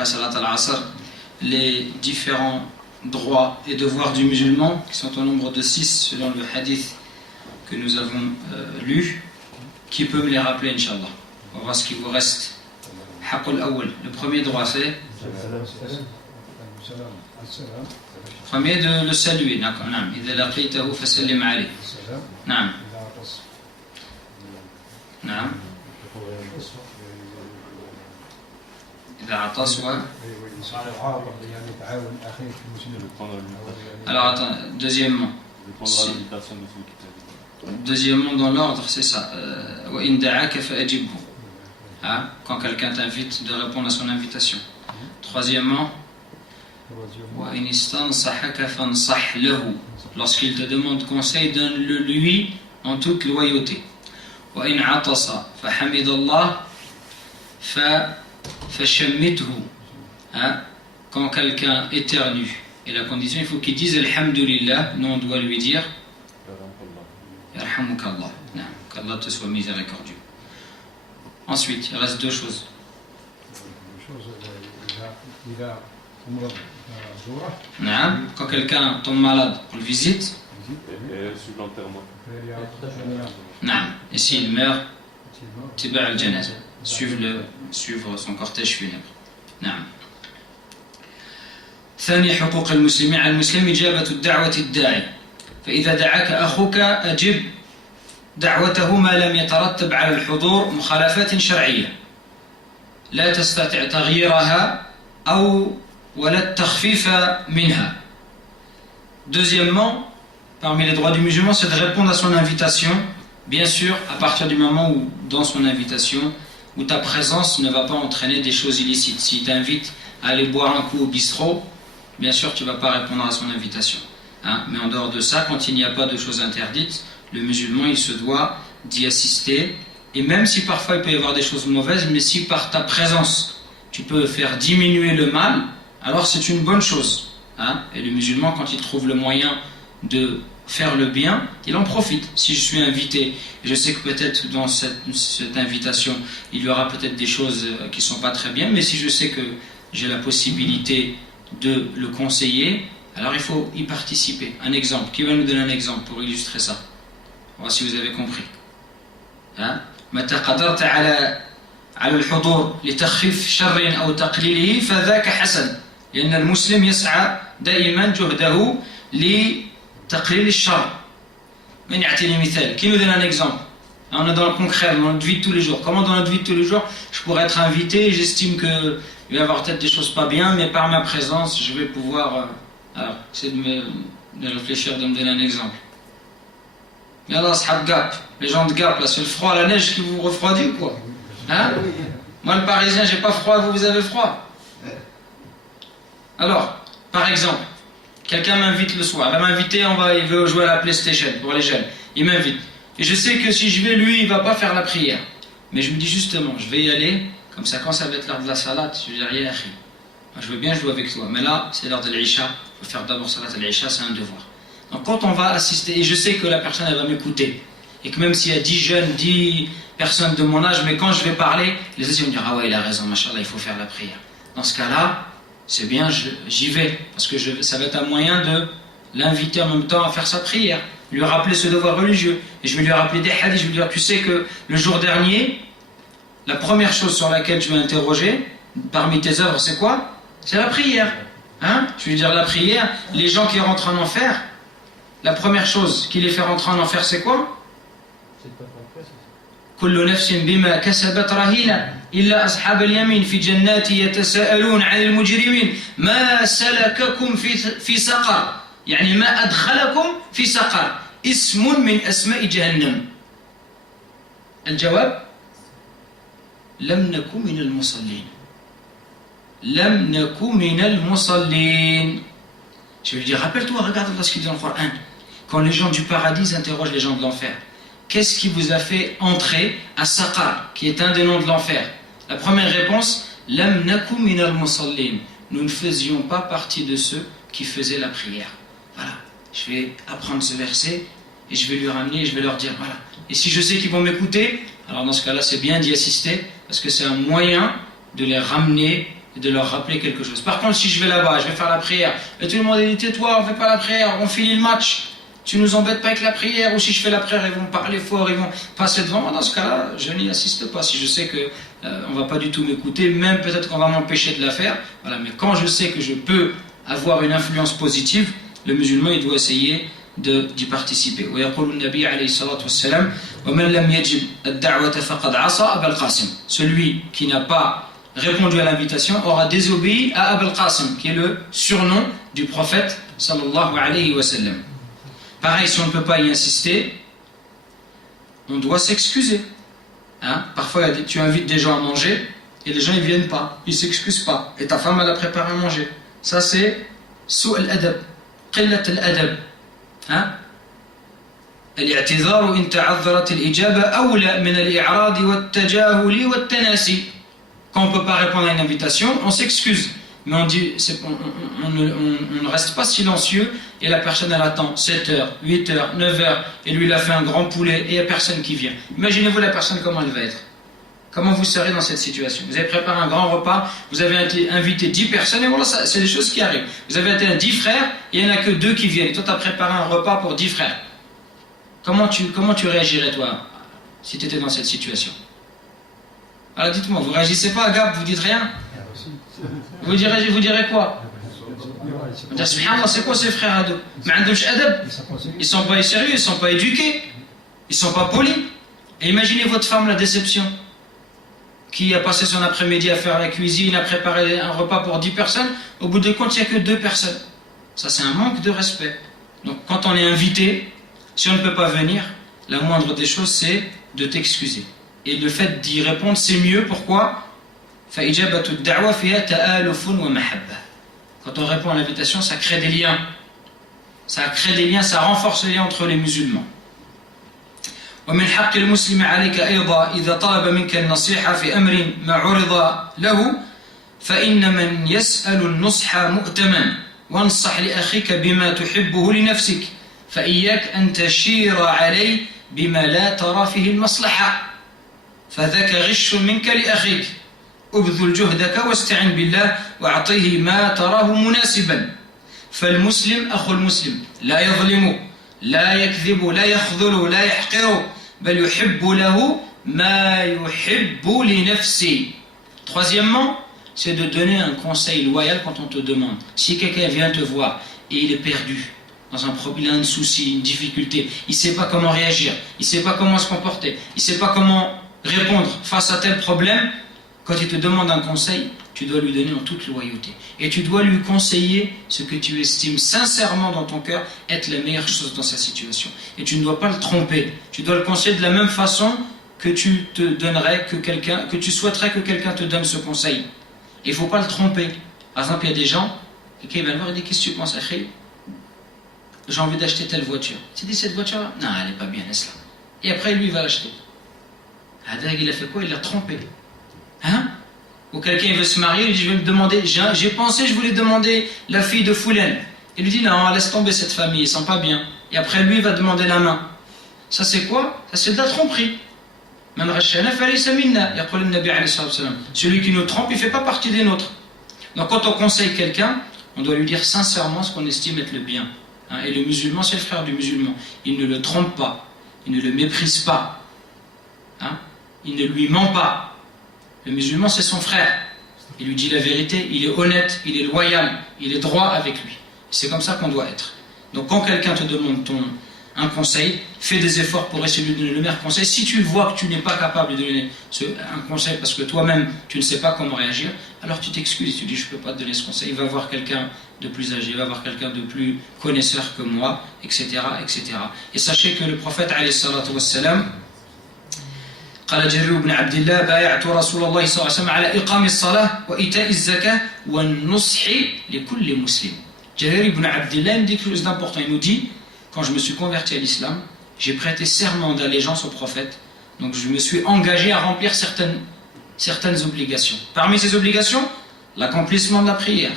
après Salat al-Asr, les différents droits et devoirs du musulman, qui sont au nombre de 6 selon le hadith que nous avons lu. Qui peut me les rappeler, Inch'Allah? On va voir ce qu'il vous reste. Haqul awwal. Le premier droit, c'est premier de le saluer. D'accord. Naam. Idha laqitahu fasallim alayh. Naam. Naam. Idha atas wa. Alors attends, deuxièmement. Deuxièmement dans l'ordre, c'est ça. Quand quelqu'un t'invite, de répondre à son invitation. Troisièmement, lorsqu'il te demande conseil, donne-le lui en toute loyauté. Quand quelqu'un éternue, et la condition, il faut qu'il dise Alhamdulillah, nous on doit lui dire Yarhamukallah, qu'Allah te soit miséricordieux. Ensuite, il reste deux choses. Quand quelqu'un tombe malade, on le visite. Et l'enterrement. Et s'il meurt, tiba' al-janazah, suivre son cortège funèbre. ثاني حقوق المسلمين على المسلم إجابة الدعوة الداعي فإذا دعاك أخوك أجب دعوته ما لم يترتب على الحضور مخالفات شرعية لا تستطيع تغييرها أو ولا التخفيف منها. Deuxièmement, parmi les droits du musulman, c'est de répondre à son invitation, bien sûr, à partir du moment où, dans son invitation, où ta présence ne va pas entraîner des choses illicites. S'il t'invite à aller boire un coup au bistrot, bien sûr, tu ne vas pas répondre à son invitation. Mais en dehors de ça, quand il n'y a pas de choses interdites, le musulman, il se doit d'y assister. Et même si parfois il peut y avoir des choses mauvaises, mais si par ta présence, tu peux faire diminuer le mal, alors c'est une bonne chose. Et le musulman, quand il trouve le moyen de faire le bien, il en profite. Si je suis invité, je sais que peut-être dans cette invitation, il y aura peut-être des choses qui ne sont pas très bien, mais si je sais que j'ai la possibilité de le conseiller, alors il faut y participer. Un exemple, qui va nous donner un exemple pour illustrer ça? On va voir si vous avez compris. متى قدرت على الحضور لتخفيف شر أو تقليله فذاك حسن لأن المسلم يسعى دائما جهده لتقليل الشر. من يعطيني مثال؟ Qui nous donne un exemple? On est dans le concret, dans notre vie de tous les jours. Comment dans notre vie de tous les jours je pourrais être invité et j'estime qu'il va y avoir peut-être des choses pas bien, mais par ma présence, je vais pouvoir... Alors, c'est de réfléchir, de me donner un exemple. Yallah, ashab Gap, les gens de Gap, là, c'est le froid, la neige qui vous refroidit ou quoi? Moi, le Parisien, j'ai pas froid, vous avez froid. Alors, par exemple, quelqu'un m'invite le soir, il va m'inviter, il veut jouer à la PlayStation pour les jeunes. Il m'invite. Et je sais que si je vais, lui, il va pas faire la prière. Mais je me dis justement, je vais y aller, comme ça, quand ça va être l'heure de la salat, je vais dire, ya akhi, je veux bien jouer avec toi. Mais là, c'est l'heure de l'Isha, il faut faire d'abord salat al-Isha, c'est un devoir. Donc quand on va assister, et je sais que la personne elle va m'écouter, et que même s'il y a 10 jeunes, 10 personnes de mon âge, mais quand je vais parler, les autres vont me dire ah ouais il a raison, machallah, il faut faire la prière. Dans ce cas-là, c'est bien, j'y vais, parce que ça va être un moyen de l'inviter en même temps à faire sa prière, lui rappeler ce devoir religieux, et je vais lui rappeler des hadiths, je vais lui dire tu sais que le jour dernier, la première chose sur laquelle tu vas interroger, parmi tes œuvres, c'est quoi? C'est la prière. Je vais lui dire la prière, les gens qui rentrent en enfer, la première chose qui les fait rentrer en enfer, c'est quoi? كل نفس بما كسبت رهينة إلا أصحاب اليمين في جنات يتساءلون عن المجرمين ما سلككم في سقر يعني ما أدخلكم في سقر اسم من أسماء جهنم. الجواب لم نكن من المصلين. لم نكن من المصلين. Je vais lui dire rappelle-toi, regarde ce qu'il dit dans le Coran. Quand les gens du paradis interrogent les gens de l'enfer, qu'est-ce qui vous a fait entrer à Saqar, qui est un des noms de l'enfer? La première réponse, Lam naku minal musallin. Nous ne faisions pas partie de ceux qui faisaient la prière. Voilà, je vais apprendre ce verset et je vais lui ramener et je vais leur dire voilà. Et si je sais qu'ils vont m'écouter, alors dans ce cas-là, c'est bien d'y assister parce que c'est un moyen de les ramener et de leur rappeler quelque chose. Par contre, si je vais là-bas, je vais faire la prière, et tout le monde dit tais-toi, on fait pas la prière, on finit le match, tu nous embêtes pas avec la prière, ou si je fais la prière, ils vont me parler fort, ils vont passer devant moi. Dans ce cas-là, je n'y assiste pas. Si je sais que on va pas du tout m'écouter, même peut-être qu'on va m'empêcher de la faire, voilà. Mais quand je sais que je peux avoir une influence positive, le musulman il doit essayer d'y participer. Celui qui n'a pas répondu à l'invitation aura désobéi à Abul Qasim, qui est le surnom du prophète sallallahu alayhi wa sallam. Pareil, si on ne peut pas y insister, on doit s'excuser. Hein? Parfois, tu invites des gens à manger et les gens ne viennent pas, ils ne s'excusent pas. Et ta femme, elle a préparé à manger. Ça, c'est سوء الأدب قلة الأدب. الاعتذار إن تعذرت الإجابة أولى من الإعراض والتجاهل والتناسي. Quand on ne peut pas répondre à une invitation, on s'excuse. Mais on ne reste pas silencieux et la personne elle attend 7h, 8h, 9h et lui il a fait un grand poulet et il n'y a personne qui vient. Imaginez-vous la personne comment elle va être. Comment vous serez dans cette situation? Vous avez préparé un grand repas, vous avez invité 10 personnes et voilà, c'est des choses qui arrivent. Vous avez été 10 frères et il n'y en a que 2 qui viennent. Et toi tu as préparé un repas pour 10 frères. Comment tu réagirais toi si tu étais dans cette situation? Alors dites-moi, vous réagissez pas à Gab, vous dites rien? Vous direz quoi? Vous direz subhanallah, c'est quoi ces frères à deux? Ils sont pas sérieux, ils sont pas éduqués, ils sont pas polis. Et imaginez votre femme, la déception, qui a passé son après-midi à faire la cuisine, à préparer un repas pour 10 personnes, au bout de compte il n'y a que 2 personnes. Ça c'est un manque de respect. Donc quand on est invité, si on ne peut pas venir, la moindre des choses c'est de t'excuser. Et le fait d'y répondre c'est mieux, pourquoi? Quand on répond à l'invitation, ça crée des liens. Ça crée des liens, ça renforce les liens entre les musulmans. ومن حق المسلم عليك أيضا إذا طلب منك النصيحة في أمر ما عرض له فإن من يسأل النصح مؤتمن وانصح لأخيك بما تحبه لنفسك فإياك أن تشير عليه بما لا ترى فيه المصلحة فذاك غش منك لأخيك أبذل جهدك واستعن بالله وأعطيه ما تراه مناسبا فالمسلم أخو المسلم لا يظلم لا يكذب لا يخذل لا يحقر بل يحب له ما يحب لنفسه. Troisièmement, c'est de donner un conseil loyal quand on te demande. Si quelqu'un vient te voir et il est perdu dans un problème, il a un souci, une difficulté, il ne sait pas comment réagir, il ne sait pas comment se comporter, il ne sait pas comment répondre face à tel problème, quand il te demande un conseil, tu dois lui donner en toute loyauté. Et tu dois lui conseiller ce que tu estimes sincèrement dans ton cœur être la meilleure chose dans sa situation. Et tu ne dois pas le tromper. Tu dois le conseiller de la même façon que tu souhaiterais que quelqu'un te donne ce conseil. Et il ne faut pas le tromper. Par exemple, il y a des gens, quelqu'un va le voir et dit qu'est-ce que tu penses, Akhi? J'ai envie d'acheter telle voiture. Tu dis cette voiture? Non, elle n'est pas bien, laisse-la. Et après, lui, il va l'acheter. Il a fait quoi? Il l'a trompé. Hein? Ou quelqu'un veut se marier, il dit je vais me demander, j'ai pensé, je voulais demander la fille de Foulen. Il lui dit non, laisse tomber cette famille, ils sont pas bien. Et après lui il va demander la main. Ça c'est quoi? Ça c'est de la tromperie. Celui qui nous trompe, il ne fait pas partie des nôtres. Donc quand on conseille quelqu'un, on doit lui dire sincèrement ce qu'on estime être le bien. Et le musulman, c'est le frère du musulman. Il ne le trompe pas, il ne le méprise pas, il ne lui ment pas. Le musulman, c'est son frère. Il lui dit la vérité, il est honnête, il est loyal, il est droit avec lui. C'est comme ça qu'on doit être. Donc quand quelqu'un te demande un conseil, fais des efforts pour essayer de lui donner le meilleur conseil. Si tu vois que tu n'es pas capable de donner un conseil parce que toi-même, tu ne sais pas comment réagir, alors tu t'excuses, tu dis je ne peux pas te donner ce conseil. Il va voir quelqu'un de plus âgé, il va voir quelqu'un de plus connaisseur que moi, etc., etc. Et sachez que le prophète, alayhi salatu wassalam, قال جرير بن عبد الله بايعت رسول الله صلى الله عليه وسلم على إقام الصلاة وإيتاء الزكاة والنصح لكل مسلم. Jarir ibn Abdillah dit quelque chose d'important. Il nous dit, quand je me suis converti à l'islam, j'ai prêté serment d'allégeance au prophète. Donc je me suis engagé à remplir certaines obligations. Parmi ces obligations, l'accomplissement de la prière,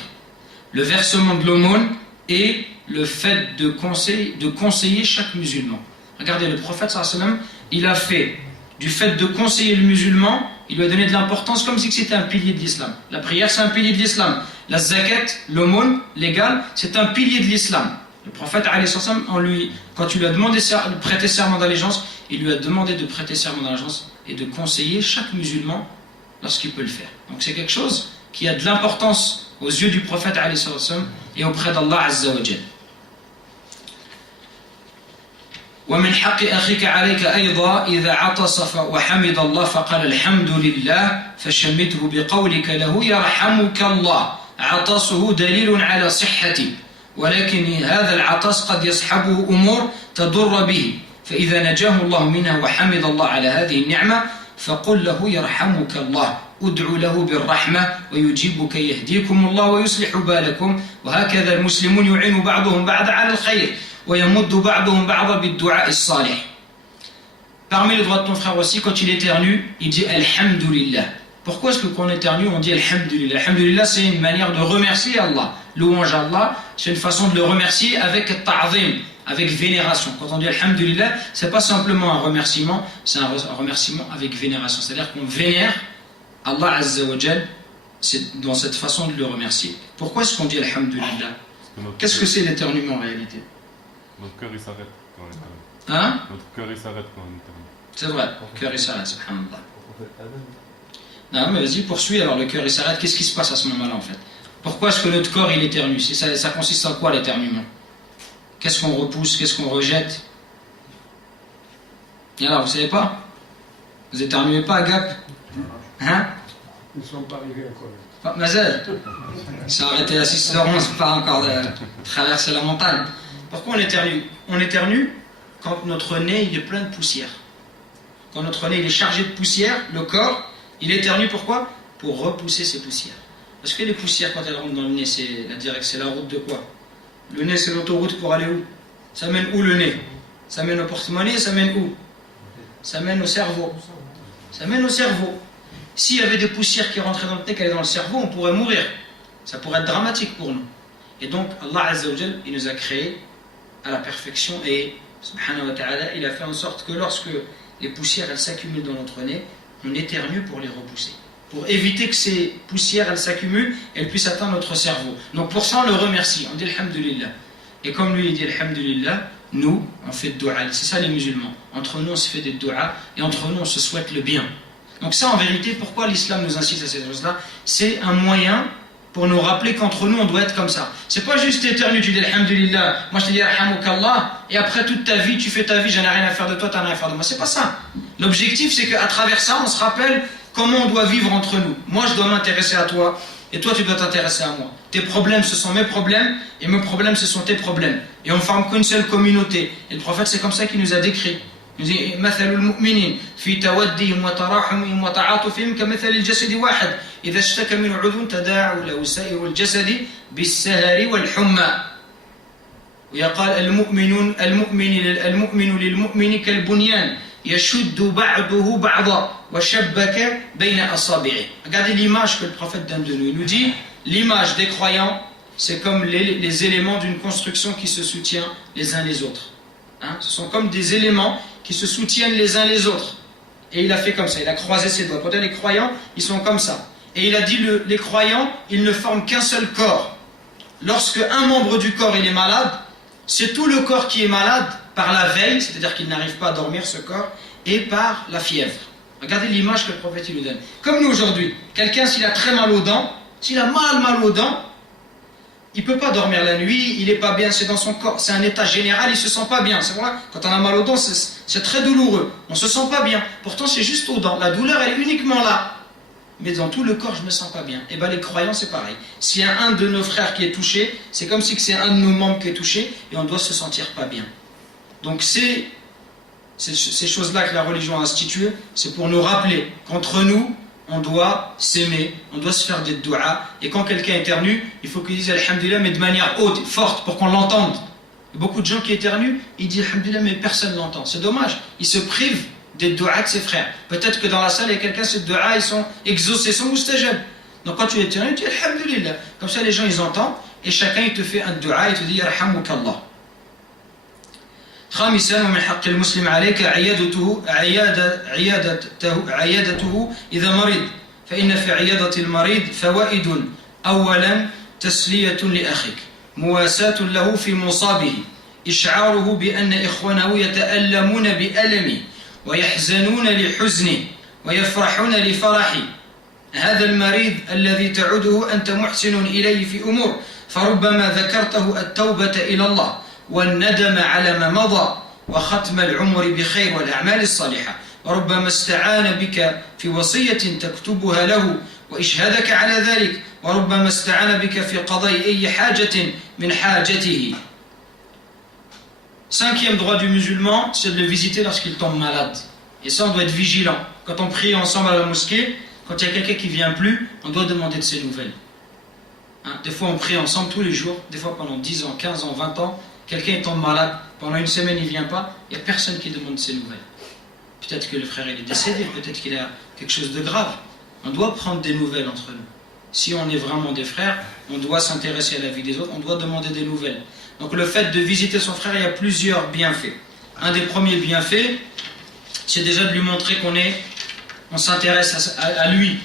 le versement de l'aumône et le fait de conseiller chaque musulman. Regardez, le prophète sallallahu alayhi wa sallam, il a fait du fait de conseiller le musulman, il lui a donné de l'importance comme si c'était un pilier de l'islam. La prière, c'est un pilier de l'islam. La zakat, l'aumône légale, c'est un pilier de l'islam. Le prophète, quand il lui a demandé de prêter serment d'allégeance, il lui a demandé de prêter serment d'allégeance et de conseiller chaque musulman lorsqu'il peut le faire. Donc c'est quelque chose qui a de l'importance aux yeux du prophète et auprès d'Allah Azza wa Jal. ومن حق أخيك عليك أيضا إذا عطس وحمد الله فقال الحمد لله فشمته بقولك له يرحمك الله. عطسه دليل على صحته، ولكن هذا العطس قد يصحبه أمور تضر به، فإذا نجاه الله منها وحمد الله على هذه النعمة فقل له يرحمك الله، ادعو له بالرحمة ويجيبك يهديكم الله ويصلح بالكم، وهكذا المسلمون يعين بعضهم بعضا على الخير ويمد بعضهم بعضا بالدعاء الصالح. Parmi les droits de ton frère aussi, quand il éternue, il dit Alhamdulillah. Pourquoi est-ce que quand on éternue, on dit Alhamdulillah? Alhamdulillah, c'est une manière de remercier Allah. Louange à Allah, c'est une façon de le remercier avec ta'zim, avec vénération. Quand on dit Alhamdulillah, c'est pas simplement un remerciement, c'est un remerciement avec vénération. C'est-à-dire qu'on vénère Allah Azza wa Jal dans cette façon de le remercier. Pourquoi est-ce qu'on dit Alhamdulillah? Qu'est-ce que c'est l'éternuement en réalité? Notre cœur il s'arrête quand on éternue. Hein? Notre cœur il s'arrête quand on éternue. C'est vrai, le cœur il s'arrête, subhanallah. Non mais vas-y, poursuis alors, le cœur il s'arrête, qu'est-ce qui se passe à ce moment-là en fait? Pourquoi est-ce que notre corps il éternue? Ça consiste en quoi l'éternuement? Qu'est-ce qu'on repousse, qu'est-ce qu'on rejette? Et alors, vous savez pas? Vous éternuez pas à Gap? Hein? Ils ne sont pas arrivés encore. Pas Mazel. Ils sont arrêtés à 6h11, pas encore traverser la montagne. Pourquoi on éternue? On éternue quand notre nez il est plein de poussière. Quand notre nez il est chargé de poussière, le corps, il éternue pourquoi? Pour repousser ces poussières. Parce que les poussières, quand elles rentrent dans le nez, c'est la route de quoi? Le nez, c'est l'autoroute pour aller où? Ça mène où le nez? Ça mène au porte-monnaie, ça mène où? Ça mène au cerveau. Ça mène au cerveau. S'il y avait des poussières qui rentraient dans le nez, qui allaient dans le cerveau, on pourrait mourir. Ça pourrait être dramatique pour nous. Et donc, Allah Azza wa Jal, il nous a créés à la perfection et, subhanahu wa ta'ala, il a fait en sorte que lorsque les poussières, elles s'accumulent dans notre nez, on éternue pour les repousser. Pour éviter que ces poussières, elles s'accumulent et elles puissent atteindre notre cerveau. Donc pour ça, on le remercie. On dit Alhamdulillah. Et comme lui, il dit Alhamdulillah, nous, on fait de dua. C'est ça les musulmans. Entre nous, on se fait des dua et entre nous, on se souhaite le bien. Donc ça, en vérité, pourquoi l'islam nous incite à ces choses-là? C'est un moyen pour nous rappeler qu'entre nous, on doit être comme ça. C'est pas juste éternu, tu dis Alhamdulillah, moi je te dis Alhamdulillah, et après toute ta vie, tu fais ta vie, j'en ai rien à faire de toi, t'en as rien à faire de moi. C'est pas ça. L'objectif, c'est qu'à travers ça, on se rappelle comment on doit vivre entre nous. Moi, je dois m'intéresser à toi, et toi, tu dois t'intéresser à moi. Tes problèmes, ce sont mes problèmes, et mes problèmes, ce sont tes problèmes. Et on ne forme qu'une seule communauté. Et le prophète, c'est comme ça qu'il nous a décrit. Il nous dit مثل المؤمنين في تودهم وتراحمهم وتعاطفهم كمثل الجسد واحد إذا اشتكى من عضو تداعى له سائر الجسد بالسهر والحمى. ويقال المؤمن للمؤمن كالبنيان يشد بعضه بعضا وشبك بين أصابعه. Regardez l'image que le prophète donne de nous. Il nous dit l'image des croyants, c'est comme les éléments d'une construction qui se soutiennent les uns les autres. Hein? Ce sont comme des éléments qui se soutiennent les uns les autres. Et il a fait comme ça, il a croisé ses doigts. Quand les croyants, ils sont comme ça. Et il a dit, les croyants, ils ne forment qu'un seul corps. Lorsque un membre du corps il est malade, c'est tout le corps qui est malade par la veille, c'est-à-dire qu'il n'arrive pas à dormir ce corps, et par la fièvre. Regardez l'image que le prophète il nous donne. Comme nous aujourd'hui, quelqu'un s'il a très mal aux dents, s'il a mal aux dents, il ne peut pas dormir la nuit, il n'est pas bien, c'est dans son corps, c'est un état général, il ne se sent pas bien. C'est vrai, quand on a mal aux dents, c'est très douloureux, on ne se sent pas bien. Pourtant, c'est juste aux dents, la douleur elle est uniquement là. Mais dans tout le corps, je ne me sens pas bien. Et bien les croyants, c'est pareil. S'il y a un de nos frères qui est touché, c'est comme si c'est un de nos membres qui est touché, et on doit se sentir pas bien. Donc ces choses-là que la religion a instituées, c'est pour nous rappeler qu'entre nous, on doit s'aimer, on doit se faire des doigts, et quand quelqu'un éternue, il faut qu'il dise Alhamdulillah, mais de manière haute, forte, pour qu'on l'entende. Beaucoup de gens qui éternuent, ils disent Alhamdulillah, mais personne ne l'entend. C'est dommage, ils se privent des doigts de ses frères. Peut-être que dans la salle, il y a quelqu'un, ces doigts, ils sont exaucés, ils sont moustajab. Donc quand tu éternues, tu dis Alhamdulillah. Comme ça, les gens, ils entendent, et chacun, il te fait un doigt, il te dit Yarhamukallah. خامسا ومن حق المسلم عليك عيادته إذا مرض فإن في عيادة المريض فوائد أولا تسلية لأخيك مواساة له في مصابه إشعاره بأن إخوانه يتألمون بألمه ويحزنون لحزنه ويفرحون لفرحه هذا المريض الذي تعده أنت محسن إليه في أمور فربما ذكرته التوبة إلى الله والندم على ما مضى وختم العمر بخير والأعمال الصالحة وربما استعان بك في وصية تكتبها له وإشهادك على ذلك وربما استعان بك في قضاء أي حاجة من حاجته. Cinquième droit du musulman, c'est de le visiter lorsqu'il tombe malade. Et ça, on doit être vigilant. Quand on prie ensemble à la mosquée, quand il y a quelqu'un qui ne vient plus, on doit demander de ses nouvelles. Des fois, on prie ensemble tous les jours, des fois pendant 10 ans, 15 ans, 20 ans, quelqu'un tombe malade, pendant une semaine, il ne vient pas, il n'y a personne qui demande de ses nouvelles. Peut-être que le frère il est décédé, peut-être qu'il a quelque chose de grave. On doit prendre des nouvelles entre nous. Si on est vraiment des frères, on doit s'intéresser à la vie des autres, on doit demander des nouvelles. Donc le fait de visiter son frère, il y a plusieurs bienfaits. Un des premiers bienfaits, c'est déjà de lui montrer on s'intéresse à lui,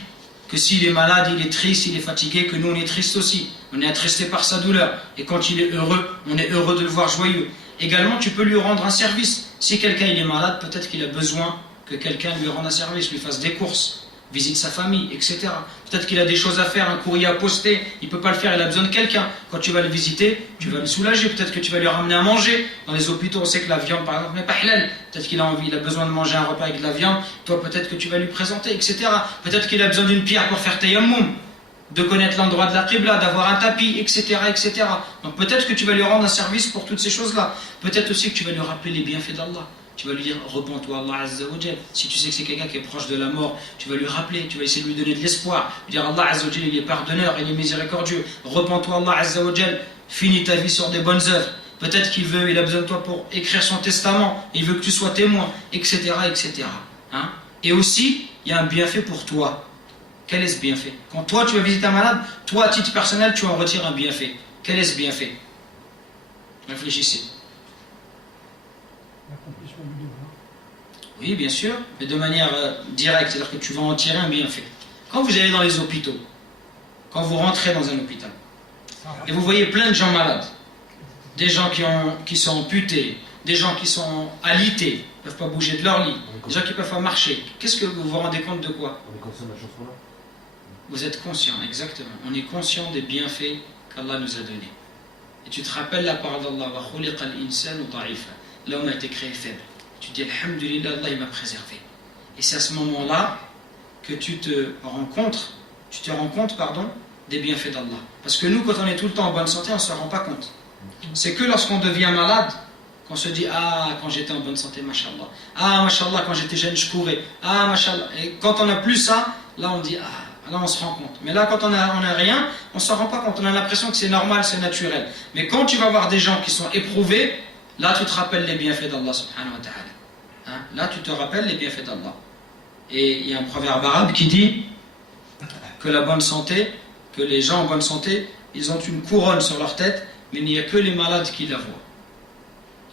que s'il est malade, il est triste, il est fatigué, que nous on est triste aussi. On est attristé par sa douleur. Et quand il est heureux, on est heureux de le voir joyeux. Également, tu peux lui rendre un service. Si quelqu'un il est malade, peut-être qu'il a besoin que quelqu'un lui rende un service, lui fasse des courses, visite sa famille, etc. Peut-être qu'il a des choses à faire, un courrier à poster, il ne peut pas le faire, il a besoin de quelqu'un. Quand tu vas le visiter, tu vas le soulager. Peut-être que tu vas lui ramener à manger. Dans les hôpitaux, on sait que la viande, par exemple, n'est pas halal. Peut-être qu'il a envie, il a besoin de manger un repas avec de la viande. Toi, peut-être que tu vas lui présenter, etc. Peut-être qu'il a besoin d'une pierre pour faire tayammum, de connaître l'endroit de la qibla, d'avoir un tapis, etc., etc. Donc peut-être que tu vas lui rendre un service pour toutes ces choses-là. Peut-être aussi que tu vas lui rappeler les bienfaits d'Allah. Tu vas lui dire, repens-toi Allah Azza wa Jal. Si tu sais que c'est quelqu'un qui est proche de la mort, tu vas lui rappeler, tu vas essayer de lui donner de l'espoir. Lui dire, Allah Azza wa Jal, il est pardonneur, il est miséricordieux. Repens-toi Allah Azza wa Jal. Finis ta vie sur des bonnes œuvres. Peut-être il a besoin de toi pour écrire son testament. Il veut que tu sois témoin, etc., etc. Hein? Et aussi, il y a un bienfait pour toi. Quel est ce bienfait? Quand toi tu vas visiter un malade, toi à titre personnel tu en retires un bienfait. Quel est ce bienfait? Réfléchissez. L'accomplissement du devoir. Oui, bien sûr, mais de manière directe, c'est-à-dire que tu vas en tirer un bienfait. Quand vous allez dans les hôpitaux, quand vous rentrez dans un hôpital, et vous voyez plein de gens malades, des gens qui sont amputés, des gens qui sont alités, ne peuvent pas bouger de leur lit, des gens qui ne peuvent pas marcher, qu'est-ce que vous vous rendez compte de quoi? On est conscient de la chanson-là. Vous êtes conscient, exactement. On est conscient des bienfaits qu'Allah nous a donnés. Et tu te rappelles la parole d'Allah, l'homme a été créé faible. Tu dis, Alhamdulillah, Allah il m'a préservé. Et c'est à ce moment-là que tu te rends compte des bienfaits d'Allah. Parce que nous, quand on est tout le temps en bonne santé, on ne se rend pas compte. C'est que lorsqu'on devient malade, qu'on se dit, quand j'étais en bonne santé, mashallah. Mashallah, quand j'étais jeune, je courais. Mashallah. Et quand on n'a plus ça, là on dit, là on se rend compte. Mais là quand on a rien, on ne s'en rend pas compte. On a l'impression que c'est normal, c'est naturel. Mais quand tu vas voir des gens qui sont éprouvés, là tu te rappelles les bienfaits d'Allah subhanahu wa ta'ala. Là tu te rappelles les bienfaits d'Allah. Et il y a un proverbe arabe qui dit que la bonne santé, que les gens en bonne santé, ils ont une couronne sur leur tête, mais il n'y a que les malades qui la voient.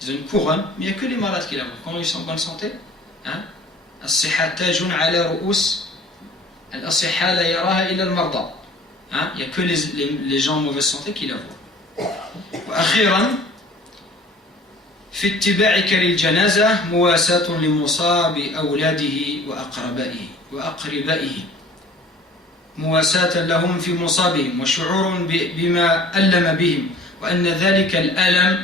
Ils ont une couronne, mais il n'y a que les malades qui la voient. Quand ils sont en bonne santé, as-siha tajun ala ru'us al-asiha la yaraha illa al-marda. Il n'y a que les gens en mauvaise santé qui la voient. وأخيرا في اتباعك للجنازة مواساة لمصاب أولاده وأقربائه مواساة لهم في مصابهم وشعور بما ألم بهم وأن ذلك الألم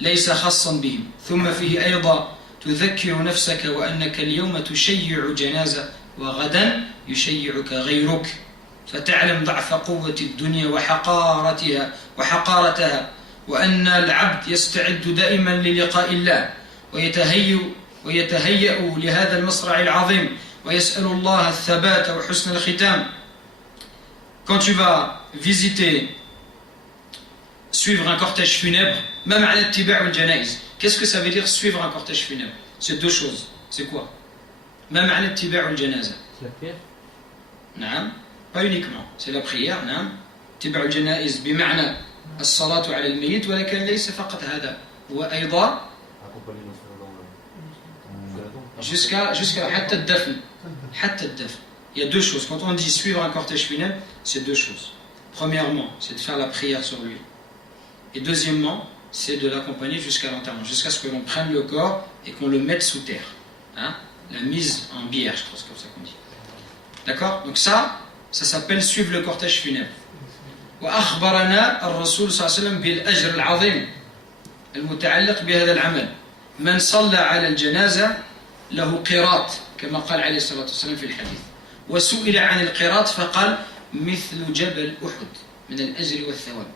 ليس خاصا بهم ثم فيه أيضا تذكر نفسك وأنك اليوم تشيع جنازة وغدا يشيعك غيرك فتعلم ضعف قوة الدنيا وحقارتها وأن العبد يستعد دائما للقاء الله ويتهيأ لهذا المصرع العظيم ويسأل الله الثبات وحسن الختام. Quand tu vas visiter, suivre un cortège funèbre, même à l'attiba' al-janaiz. Qu'est-ce que ça veut dire suivre un cortège funèbre? C'est deux choses. C'est quoi? Même à l'attiba' al-janaza. C'est la prière? Non, pas uniquement. C'est la prière, non. اتباع الجنائز بمعنى الصلاة على الميت ولكن ليس فقط هذا هو أيضا accompagner notre frère dans la tombe. Jusqu'à hatta ad-dafn. Hatta ad-dafn. Il y a deux choses. Quand on dit suivre un cortège funèbre, c'est deux choses. Premièrement, c'est de faire la prière sur lui. Et deuxièmement, c'est de l'accompagner jusqu'à l'enterrement, jusqu'à ce que l'on prenne le corps et qu'on le mette sous terre. Hein? La mise en bière, je crois que c'est comme ça qu'on dit. D'accord? Donc ça s'appelle suivre le cortège funèbre. وأخبرنا الرسول صلى الله عليه وسلم بالأجر العظيم المتعلق بهذا العمل. من صلى على الجنازة له قيراط كما قال عليه الصلاة والسلام في الحديث. وسئل عن القيراط فقال مثل جبل أحد من الأجر والثواب.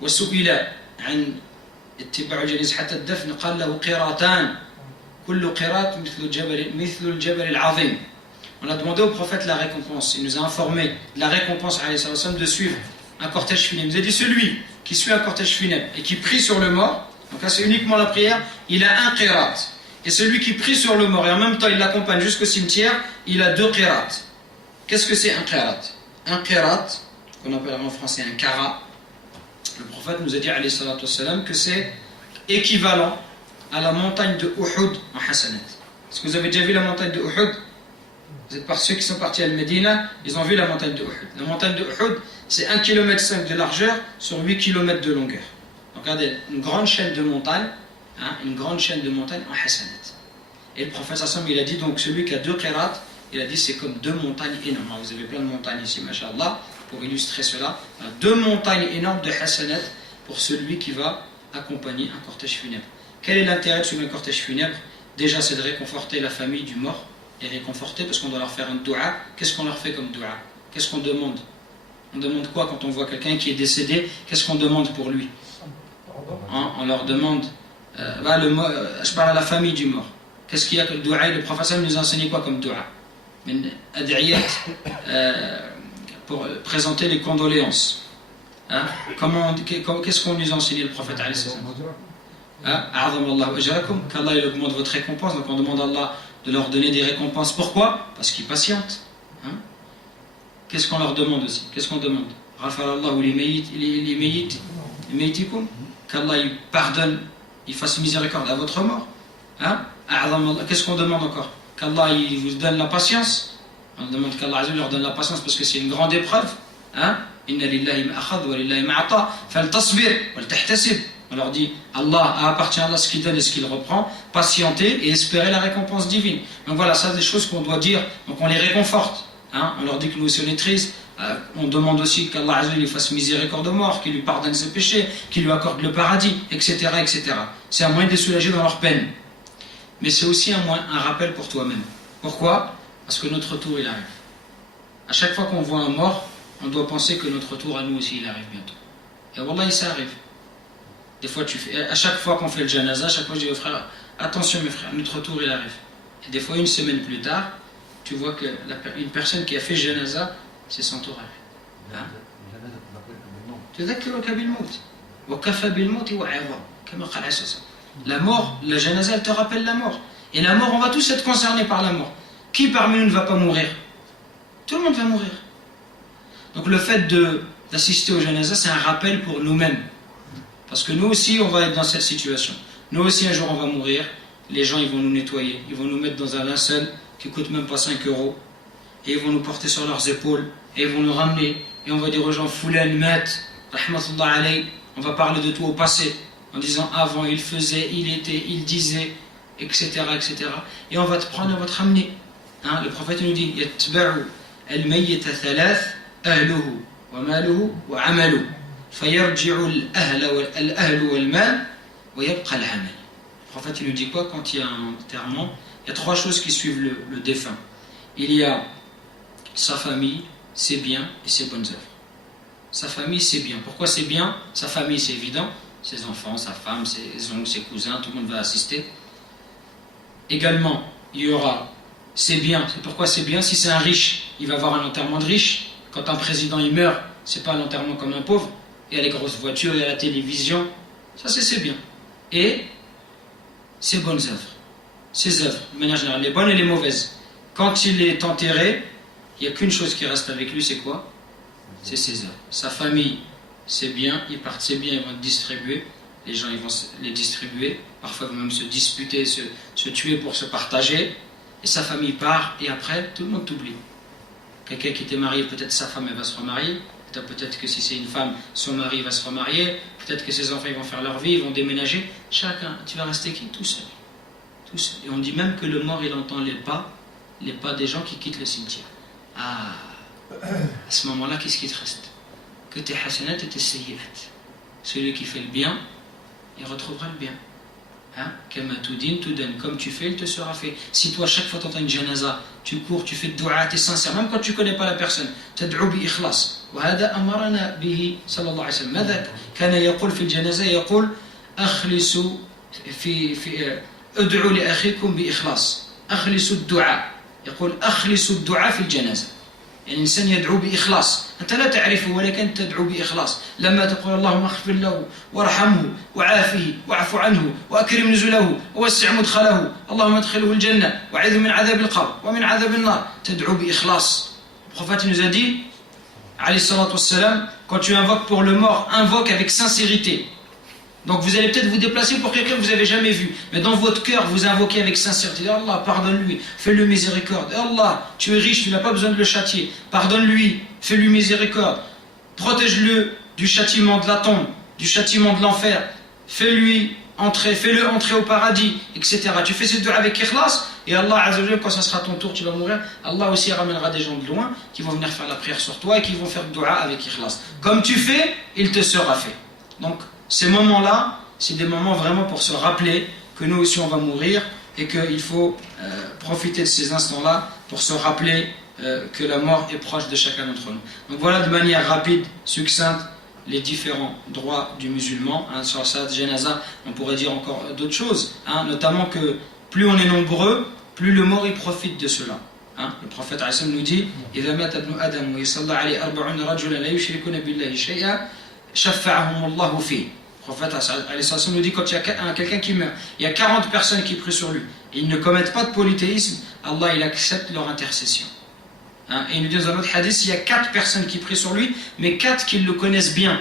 وسئل عن اتباع الجنازة حتى الدفن قال له قيراطان كل قيراط مثل الجبل العظيم. On a demandé au prophète la récompense. Il nous a informé de la récompense de suivre un cortège funèbre. Il nous a dit celui qui suit un cortège funèbre et qui prie sur le mort, donc là c'est uniquement la prière, il a un qirat. Et celui qui prie sur le mort et en même temps il l'accompagne jusqu'au cimetière, il a 2 qirats. Qu'est-ce que c'est un qirat? Un qirat, qu'on appelle en français un kara, le prophète nous a dit alayhi salatu wassalam, que c'est équivalent à la montagne de Uhud en hasanat. Est-ce que vous avez déjà vu la montagne de Uhud? Vous êtes par ceux qui sont partis à Al-Médina, ils ont vu la montagne de Uhud. La montagne de Uhud, c'est 1,5 km de largeur sur 8 km de longueur. Donc regardez, une grande chaîne de montagnes, une grande chaîne de montagnes en hasanat. Et le prophète sallallahu alayhi wa sallam, il a dit donc celui qui a 2 qirats, il a dit c'est comme 2 montagnes énormes. Alors, vous avez plein de montagnes ici, mashallah, pour illustrer cela. 2 montagnes énormes de hasanat pour celui qui va accompagner un cortège funèbre. Quel est l'intérêt de suivre un cortège funèbre? Déjà, c'est de réconforter la famille du mort. Et réconforter parce qu'on doit leur faire un dua. Qu'est-ce qu'on leur fait comme dua? Qu'est-ce qu'on demande? On demande quoi quand on voit quelqu'un qui est décédé? Qu'est-ce qu'on demande pour lui? On leur demande je parle à la famille du mort. Qu'est-ce qu'il y a comme dua? Le prophète nous a enseigné quoi comme dua? Pour présenter les condoléances. Qu'est-ce qu'on nous a enseigné le prophète? Qu'Allah il augmente votre récompense. Donc on demande à Allah de leur donner des récompenses. Pourquoi? Parce qu'ils patientent. Qu'est-ce qu'on leur demande aussi? Qu'est-ce qu'on demande? Qu'Allah il pardonne, il fasse miséricorde à votre mort. Qu'est-ce qu'on demande encore? Qu'Allah il vous donne la patience. On demande qu'Allah leur donne la patience parce que c'est une grande épreuve. Inna lillahi ma akhadh wa lillahi ma ata faltasbir wal tahtasib. On leur dit, Allah appartient à Allah ce qu'il donne et ce qu'il reprend, patienter et espérer la récompense divine. Donc voilà, ça c'est des choses qu'on doit dire, donc on les réconforte. On leur dit que nous aussi on est tristes, on demande aussi qu'Allah lui fasse miséricorde aux morts, qu'il lui pardonne ses péchés, qu'il lui accorde le paradis, etc. etc. C'est un moyen de les soulager dans leur peine. Mais c'est aussi un rappel pour toi-même. Pourquoi? Parce que notre tour il arrive. À chaque fois qu'on voit un mort, on doit penser que notre tour à nous aussi il arrive bientôt. Et Wallah, ça arrive. Des fois, à chaque fois qu'on fait le janaza, à chaque fois je dis aux frères, attention mes frères, notre tour il arrive. Et des fois, une semaine plus tard, tu vois qu'une personne qui a fait le janaza, c'est son tour arrive. La mort, la janaza, elle te rappelle la mort. Et la mort, on va tous être concernés par la mort. Qui parmi nous ne va pas mourir? Tout le monde va mourir. Donc le fait d'assister au janaza, c'est un rappel pour nous-mêmes. Parce que nous aussi, on va être dans cette situation. Nous aussi, un jour, on va mourir. Les gens, ils vont nous nettoyer. Ils vont nous mettre dans un linceul qui ne coûte même pas 5 €. Et ils vont nous porter sur leurs épaules. Et ils vont nous ramener. Et on va dire aux gens, Foulan mat, rahmatullah alayh. On va parler de tout au passé. En disant, avant, il faisait, il était, il disait, etc., etc. Et on va te prendre, on va te ramener. Le prophète nous dit, Yatba'u al-mayyita thalath, ahluhu, wa maluhu, wa amaluhu. Le prophète il nous dit quoi quand il y a un enterrement? Il y a 3 choses qui suivent le défunt. Il y a sa famille, ses biens et ses bonnes œuvres. Sa famille c'est bien. Pourquoi c'est bien? Sa famille c'est évident, ses enfants, sa femme, ses oncles, ses cousins, tout le monde va assister. Également il y aura ses biens. C'est pourquoi c'est bien? Si c'est un riche, il va avoir un enterrement de riche. Quand un président il meurt, c'est pas un enterrement comme un pauvre. Il y a les grosses voitures, il y a la télévision. Ça, c'est bien. Et ses bonnes œuvres. Ses œuvres, de manière générale, les bonnes et les mauvaises. Quand il est enterré, il n'y a qu'une chose qui reste avec lui, c'est quoi? C'est ses œuvres. Sa famille, c'est bien, ils partent, c'est bien, ils vont être distribués. les gens ils vont les distribuer, parfois ils vont même se disputer, se tuer pour se partager, et sa famille part, et après tout le monde t'oublie. Quelqu'un qui était marié, peut-être sa femme elle va se remarier, peut-être que si c'est une femme, son mari va se remarier, peut-être que ses enfants ils vont faire leur vie, ils vont déménager, chacun, tu vas rester qui? Tout seul. Tout seul. Et on dit même que le mort il entend les pas des gens qui quittent le cimetière. Ah, à ce moment-là, qu'est-ce qui te reste? Que tes hasanat et tes sayyiat. Celui qui fait le bien, il retrouvera le bien. Hein? Comme tu fais, il te sera fait. Si toi, chaque fois que tu entends une janaza, tu cours, tu fais dua, tu es sincère, même quand tu ne connais pas la personne, تدعو بإخلاص. وهذا أمرنا به صلى الله عليه وسلم. ماذا كان يقول في الجنازة؟ يقول أخلصوا في ادعوا لأخيكم بإخلاص. أخلصوا الدعاء. يقول أخلصوا الدعاء في الجنازة. يعني الإنسان يدعو بإخلاص. أنت لا تعرفه ولكن تدعو بإخلاص. لما تقول اللهم اغفر له وارحمه وعافه واعف عنه وأكرم نزله ووسع مدخله اللهم ادخله الجنة وأعذه من عذاب القبر ومن عذاب النار. تدعو بإخلاص. Le prophète nous a dit, alayhi salatu wassalam, quand tu invoques pour le mort, invoque avec sincérité. Donc vous allez peut-être vous déplacer pour quelqu'un que vous n'avez jamais vu. Mais dans votre cœur, vous invoquez avec sincérité. Allah, pardonne-lui, fais-le miséricorde. Allah, tu es riche, tu n'as pas besoin de le châtier. Pardonne-lui, fais-lui miséricorde. Protège-le du châtiment de la tombe, du châtiment de l'enfer. Fais-le entrer au paradis, etc. Tu fais cette dua avec ikhlas, et Allah, Azzawajal, quand ça sera ton tour, tu vas mourir. Allah aussi ramènera des gens de loin qui vont venir faire la prière sur toi et qui vont faire dua avec ikhlas. Comme tu fais, il te sera fait. Donc, ces moments-là, c'est des moments vraiment pour se rappeler que nous aussi on va mourir et qu'il faut profiter de ces instants-là pour se rappeler que la mort est proche de chacun d'entre nous. Donc voilà de manière rapide, succincte, les différents droits du musulman. Hein, sur Salat Janaza, on pourrait dire encore d'autres choses, hein, notamment que plus on est nombreux, plus le mort il profite de cela. Hein, le prophète nous dit إذا مات ابن آدم ويصلى عليه 40 رجلا لا يشركون بالله شيئا شفعهم الله فيه. Le prophète nous dit quand il y a quelqu'un qui meurt, il y a 40 personnes qui prient sur lui, et ils ne commettent pas de polythéisme, Allah il accepte leur intercession. Hein, et il nous dit dans un autre hadith, il y a 4 personnes qui prient sur lui, mais 4 qui le connaissent bien.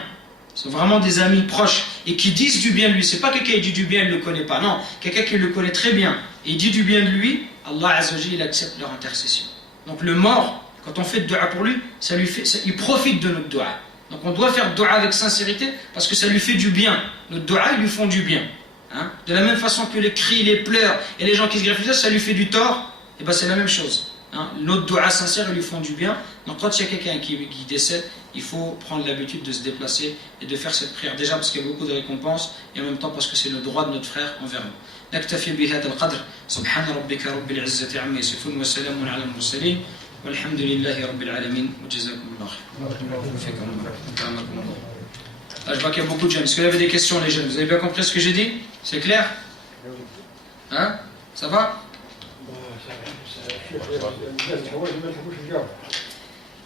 Ce sont vraiment des amis proches et qui disent du bien de lui. C'est pas quelqu'un qui dit du bien, il ne le connaît pas. Non, quelqu'un qui le connaît très bien et dit du bien de lui, Allah Azzawajal, il accepte leur intercession. Donc le mort, quand on fait de dua pour lui, il profite de notre dua. Donc on doit faire dua avec sincérité parce que ça lui fait du bien. Nos dua, ils lui font du bien. Hein? De la même façon que les cris, les pleurs et les gens qui se greffent, ça lui fait du tort, et ben c'est la même chose. Hein? Notre dua sincère, ils lui font du bien. Donc quand il y a quelqu'un qui décède, il faut prendre l'habitude de se déplacer et de faire cette prière. Déjà parce qu'il y a beaucoup de récompenses et en même temps parce que c'est le droit de notre frère envers nous. نكتفي بهذا القدر سبحان ربك رب العزة عما يصفون وسلام على المرسلين والحمد لله رب العالمين وجزاكم الله خير. Je vois qu'il y a beaucoup de jeunes. Est-ce que vous avez des questions, les jeunes? Vous avez bien compris ce que j'ai dit? C'est clair? Hein? Ça va?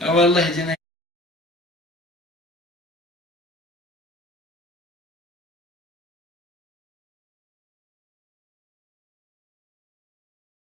والله يهدينا